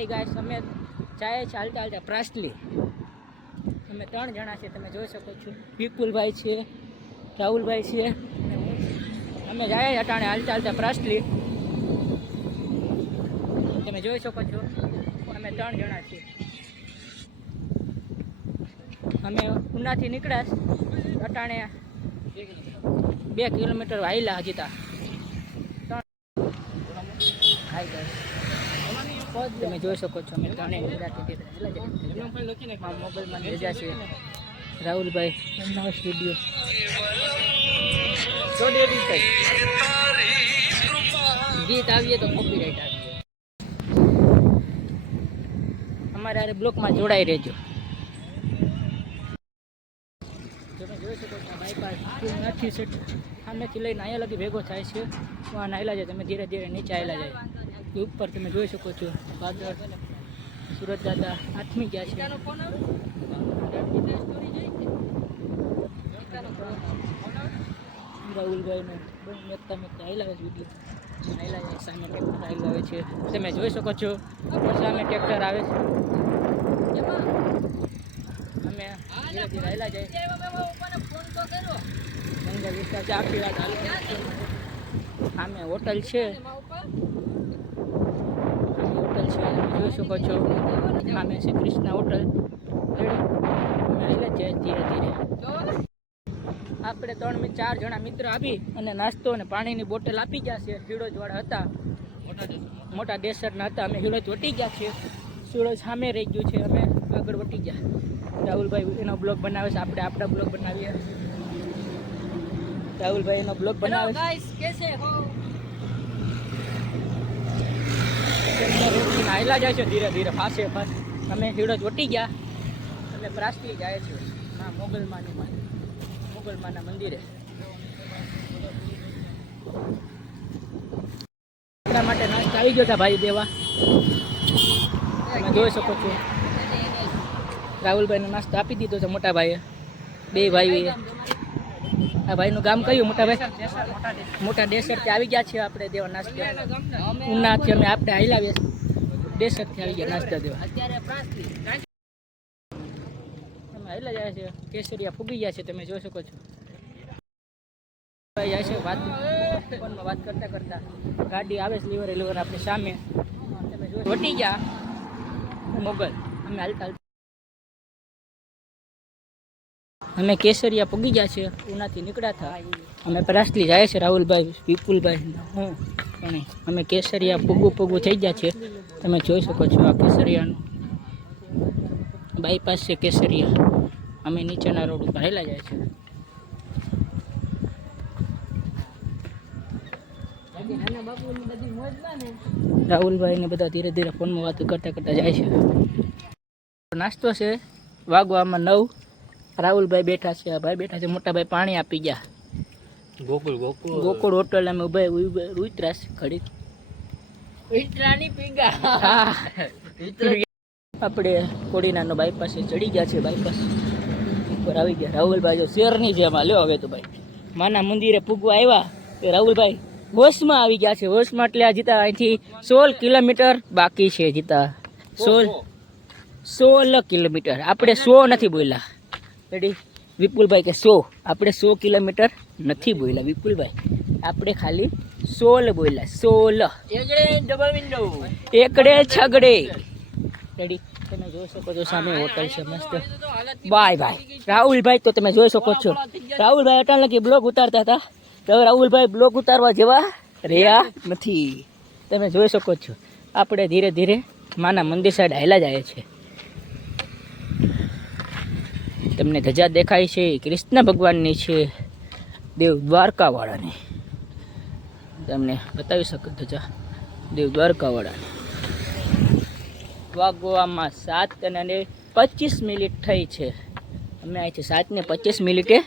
Hi guys, અમે જાય છે હાલતા હાલતા પ્રાસલી. અમે ત્રણ જણા છે તમે જોઈ શકો છો. વિપુલભાઈ છે, રાહુલભાઈ છે. અમે જાય અટાણે હાલતા હાલતા પ્રાસલી. તમે જોઈ શકો છો, અમે ત્રણ જણા છીએ. અમે ઉનાથી નીકળ્યા અટાણે બે કિલોમીટર વાયલા હજી તા. તમે જોઈ શકો છો, અમે ત્રણેય ગુજરાતી મોબાઈલમાં રજા છે. રાહુલભાઈ વીડિયો. ગીત આવીએ તો કોપીરાઈટ આવીએ. અમારે આ બ્લોકમાં જોડાઈ રહેજો. જોઈ શકો છો બાયપાસ નથી છે સામેથી લઈને અહીંયા લગી ભેગો થાય છે. ત્યાં નાયલા જાય, તમે ધીરે ધીરે નીચે આવેલા જાય. ઉપર તમે જોઈ શકો છો. વાદળ સુરત દાદા આથમી ગયા છે. રાહુલભાઈનો બહુ મેકતા મેકતા આવેલા છે વીડિયો. આવેલા સામે ટ્રેક્ટર આવેલું આવે છે. તમે જોઈ શકો છો સામે ટ્રેક્ટર આવે છે. અમે આવેલા જાય જંગલ વિસ્તાર છે, આખી વાત સામે હોટલ છે. છે. જોઈ શકો છો સામે શ્રી કૃષ્ણ હોટલ. આવેલા છે ધીરે ધીરે. આપણે ત્રણ મિ- ચાર જણા મિત્ર આપી અને નાસ્તો અને પાણીની બોટલ આપી ગયા છે હિડોજવાળા હતા. મોટા દેસરના હતા. અમે હિડોજ વટી ગયા છીએ. સુરજ સામે રહી ગયું છે. અમે આગળ વટી ગયા. રાહુલભાઈ એનો બ્લોગ બનાવે છે. આપણે આપણા બ્લોગ બનાવીએ. રાહુલભાઈ એનો બ્લોગ બનાવે છે? નાયલા જાય છે ધીરે ધીરે ફાસે ફાસ તમે હીડો ચોટી ગયા. એટલે પ્રાસ્તી જાય છે હા મોગલમાની મોગલમાના મંદિરે. આપણા માટે નાસ્તો આવી ગયો હતા ભાઈ દેવા. તમે જોઈ શકો છો. રાહુલભાઈને નાસ્તો આપી દીધો છે મોટા ભાઈએ બે ભાઈ આ ભાઈનું ગામ કયું મોટા ભાઈ મોટા ડેસરથી આવી ગયા છીએ આપણે દેવા નાસ્તો. ઉનાથી અમે આપણે હાઈલાવીએ ડેસરથી આવી ગયા નાસ્તા દેવા. તમે હાઈલા જાય છે કેસરિયા ફૂગી ગયા છે તમે જોઈ શકો છો. ભાઈ જાય છે વાત ફોનમાં વાત કરતા કરતા ગાડી આવે છે લીવર લીવર આપણે સામે. તમે જો વટી ગયા. મોગલ. અમે હાલતા અમે કેસરિયા પૂગી ગયા છે ઉનાથી નીકળ્યા હતા. અમે પરાસલી જાય છે રાહુલભાઈ વિપુલભાઈ. હું. પણ. અમે કેસરિયા પૂગું પૂગું થઈ ગયા છે. તમે જોઈ શકો છો આ કેસરિયાનું બાયપાસ છે કેસરિયા. અમે નીચેના રોડ ઉપર હેલા જાય છે. રાહુલભાઈ ને બધા ધીરે ધીરે ફોનમાં વાતો કરતા કરતા જાય છે. નાસ્તો છે. વાગવામાં નવ. રાહુલભાઈ બેઠા છે. ભાઈ બેઠા છે. મોટા ભાઈ પાણી આપી ગયા. ગોકુલ ગોકુળ. ગોકુળ હોટલ અમે ઊભા ઉતરાશ ઘડી પીગા. આપણે કોડીનાનો બાયપાસ ચડી ગયા છે બાયપાસ ઉપર આવી ગયા. રાહુલભાઈ જો શેરની જેમ લ્યો હવે તો ભાઈ. માના મંદિરે પૂગવા આવ્યા તો રાહુલભાઈ હોશમાં આવી ગયા છે. હોશમાં એટલે આ જીતા અહીંથી સોળ કિલોમીટર બાકી છે જીતા. સોળ સોળ કિલોમીટર. આપણે સો નથી બોલ્યા. રેડી વિપુલભાઈ કે સો. આપણે સો કિલોમીટર નથી બોલ્યા વિપુલભાઈ. આપણે ખાલી સોળ બોલ્યા વિન્ડો એકડે છગડે. રેડી તમે જોઈ શકો છો સામે હોટલ છે મસ્ત. Bye bye. રાહુલભાઈ તો તમે જોઈ શકો છો. રાહુલભાઈ અટાણ લગી બ્લોગ ઉતારતા હતા. તો રાહુલભાઈ બ્લોગ ઉતારવા જેવા રહ્યા નથી. તમે જોઈ શકો છો. આપણે ધીરે ધીરે માના મંદિર સાઈડ હાયલા જાય છે. તમને ધજા દેખાય છે કૃષ્ણ ભગવાનની છે, દેવ દ્વારકાવાળાની. તમને બતાવી શકો ધજા, દેવ દ્વારકાવાળાની. વાગવામાં સાત અને પચીસ મિનિટ થઈ છે. અમે અહીંથી સાત ને પચીસ મિનિટે